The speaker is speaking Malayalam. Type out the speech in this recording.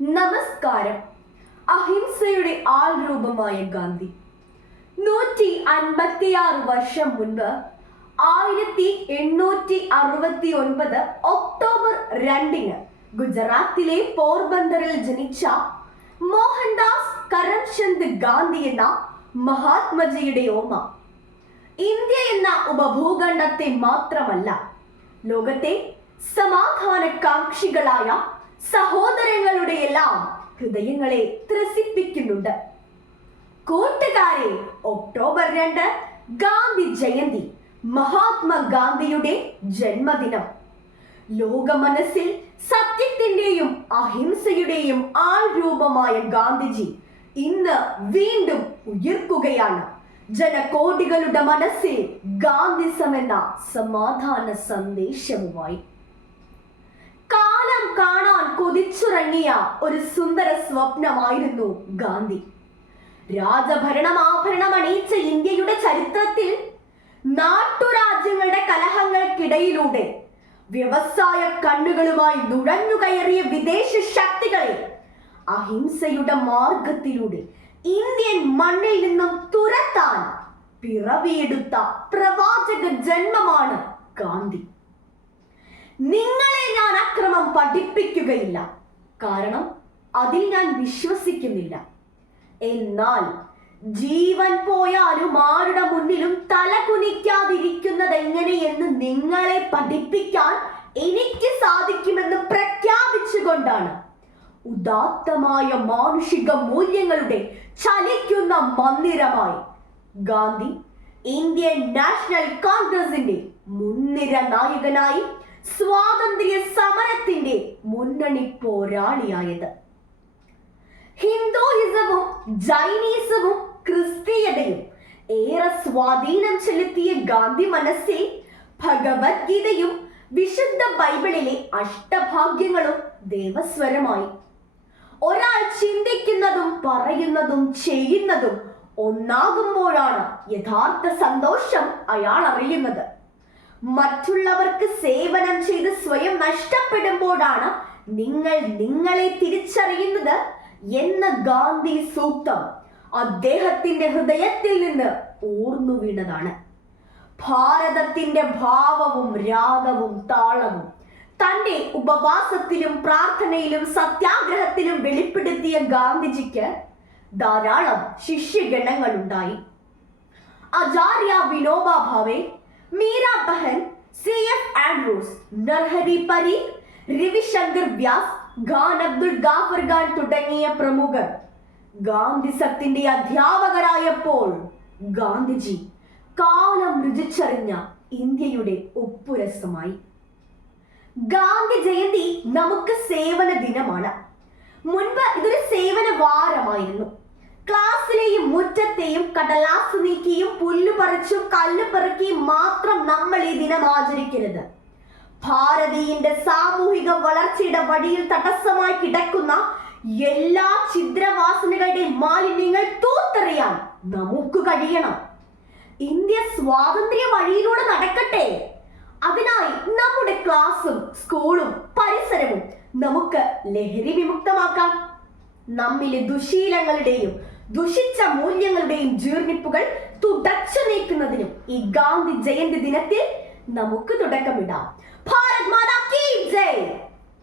നമസ്കാരം. അഹിംസയുടെ ആൾ രൂപമായ ഗാന്ധി. നൂറ്റി അൻപത്തിയാറ് വർഷം മുൻപ് ആയിരത്തി എണ്ണൂറ്റി അറുപത്തി ഒൻപത് ഒക്ടോബർ രണ്ടിന് ഗുജറാത്തിലെ പോർബന്ദറിൽ ജനിച്ച മോഹൻദാസ് കരംചന്ദ് ഗാന്ധി എന്ന മഹാത്മജിയുടെ ഓമ. ഇന്ത്യ എന്ന ഉപഭൂഖണ്ഡത്തെ മാത്രമല്ല ലോകത്തെ സമാധാനകാംക്ഷികളായ സഹോദരങ്ങളുടെ എല്ലാം ഹൃദയങ്ങളെ ത്രസിപ്പിക്കുന്നുണ്ട്. കൂട്ടുകാരെ ഒക്ടോബർ രണ്ട് ഗാന്ധി ജയന്തി മഹാത്മാഗാന്ധിയുടെ ജന്മദിനം. ലോക മനസ്സിൽ സത്യത്തിന്റെയും അഹിംസയുടെയും ആൾ രൂപമായ ഗാന്ധിജി ഇന്ന് വീണ്ടും ഉയർക്കുകയാണ്. ജനകോടികളുടെ മനസ്സിൽ ഗാന്ധിസം എന്ന സമാധാന സന്ദേശവുമായി. കാലം കാണാൻ കൊതിച്ചുറങ്ങിയ ഒരു സുന്ദര സ്വപ്നമായിരുന്നു ഗാന്ധി. രാജഭരണം ആഭരണം അണിയിച്ച ഇന്ത്യയുടെ ചരിത്രത്തിൽ നാട്ടുരാജ്യങ്ങളുടെ കലഹങ്ങൾക്കിടയിലൂടെ വ്യവസായ കണ്ണുകളുമായി നുഴഞ്ഞുകയറിയ വിദേശ ശക്തികളെ അഹിംസയുടെ മാർഗത്തിലൂടെ ഇന്ത്യൻ മണ്ണിൽ നിന്നും തുരത്താൻ പിറവിയെടുത്ത പ്രവാചക ജന്മമാണ് ഗാന്ധി. നിങ്ങളെ ഞാൻ അക്രമം പഠിപ്പിക്കുകയില്ല. കാരണം അതിൽ ഞാൻ വിശ്വസിക്കുന്നില്ല. എന്നാൽ ജീവൻ പോയാലും ആരുടെ മുന്നിലും തല കുനിക്കാതിരിക്കുന്നത് എങ്ങനെയെന്ന് നിങ്ങളെ പഠിപ്പിക്കാൻ എനിക്ക് സാധിക്കുമെന്ന് പ്രഖ്യാപിച്ചുകൊണ്ടാണ്. ഉദാത്തമായ മാനുഷിക മൂല്യങ്ങളുടെ ചലിക്കുന്ന മന്ദിരമായി ഗാന്ധി ഇന്ത്യൻ നാഷണൽ കോൺഗ്രസിന്റെ മുൻനിര നായകനായി സ്വാതന്ത്ര്യ സമരത്തിന്റെ മുന്നണി പോരാളിയായത്. ഹിന്ദുയിസവും ജൈനീസവും ക്രിസ്തീയതയും ഏറെ സ്വാധീനം ചെലുത്തിയ ഗാന്ധി മനസ്സിൽ ഭഗവത്ഗീതയും വിശുദ്ധ ബൈബിളിലെ അഷ്ടഭാഗ്യങ്ങളും ദേവസ്വരമായി. ഒരാൾ ചിന്തിക്കുന്നതും പറയുന്നതും ചെയ്യുന്നതും ഒന്നാകുമ്പോഴാണ് യഥാർത്ഥ സന്തോഷം അയാൾ അറിയുന്നത്. മറ്റുള്ളവർക്ക് സേവനം ചെയ്ത് സ്വയം നഷ്ടപ്പെടുമ്പോഴാണ് നിങ്ങൾ നിങ്ങളെ തിരിച്ചറിയുന്നത് എന്ന ഗാന്ധി സൂക്തം അദ്ദേഹത്തിന്റെ ഹൃദയത്തിൽ നിന്ന് ഓർന്നു വീണതാണ്. ഭാരതത്തിന്റെ ഭാവവും രാഗവും താളവും തന്റെ ഉപവാസത്തിലും പ്രാർത്ഥനയിലും സത്യാഗ്രഹത്തിലും വെളിപ്പെടുത്തിയ ഗാന്ധിജിക്ക് ധാരാളം ശിഷ്യഗണങ്ങൾ ഉണ്ടായി Acharya Vinoba Bhave Meera Behn C F Andrews Narhari Parikh Ravishankar Vyas Khan Abdul Ghaffar Khan തുടങ്ങിയ പ്രമുഖർ. ഗാന്ധി സത്തിന്റെ അധ്യാപകരായപ്പോൾ ഗാന്ധിജി കാലം രുചിച്ചറിഞ്ഞ ഇന്ത്യയുടെ ഉപ്പുരസമായി. ഗാന്ധി ജയന്തി നമുക്ക് സേവന ദിനമാണ്. മുൻപ് ഇതൊരു സേവന വാരമായിരുന്നു. ക്ലാസ്സിലെയും മുറ്റത്തെയും കടലാസ് നീക്കിയും പുല്ല് പറിച്ചും കല്ല് പെറുക്കിയും മാത്രം നമ്മൾ ഈ ദിനം ആചരിക്കരുത്. ഭാരതീയന്റെ സാമൂഹിക വളർച്ചയുടെ വഴിയിൽ തടസ്സമായി കിടക്കുന്ന എല്ലാ ഛിദ്രവാസനകളുടെയും മാലിന്യങ്ങൾ തൂത്തെറിയാൻ നമുക്ക് കഴിയണം. ഇന്ത്യ സ്വാതന്ത്ര്യ വഴിയിലൂടെ നടക്കട്ടെ. അതിനായി നമ്മുടെ ക്ലാസ്സും സ്കൂളും പരിസരവും നമുക്ക് ലഹരി വിമുക്തമാക്കാം. നമ്മിലെ ദുശീലങ്ങളുടെയും ദുഷിച്ച മൂല്യങ്ങളുടെയും ജീർണിപ്പുകൾ തുടച്ചു നീക്കുന്നതിനും ഈ ഗാന്ധി ജയന്തി ദിനത്തിൽ നമുക്ക് തുടക്കമിടാം. ഭാരത് മാതാ കീ ജയ്!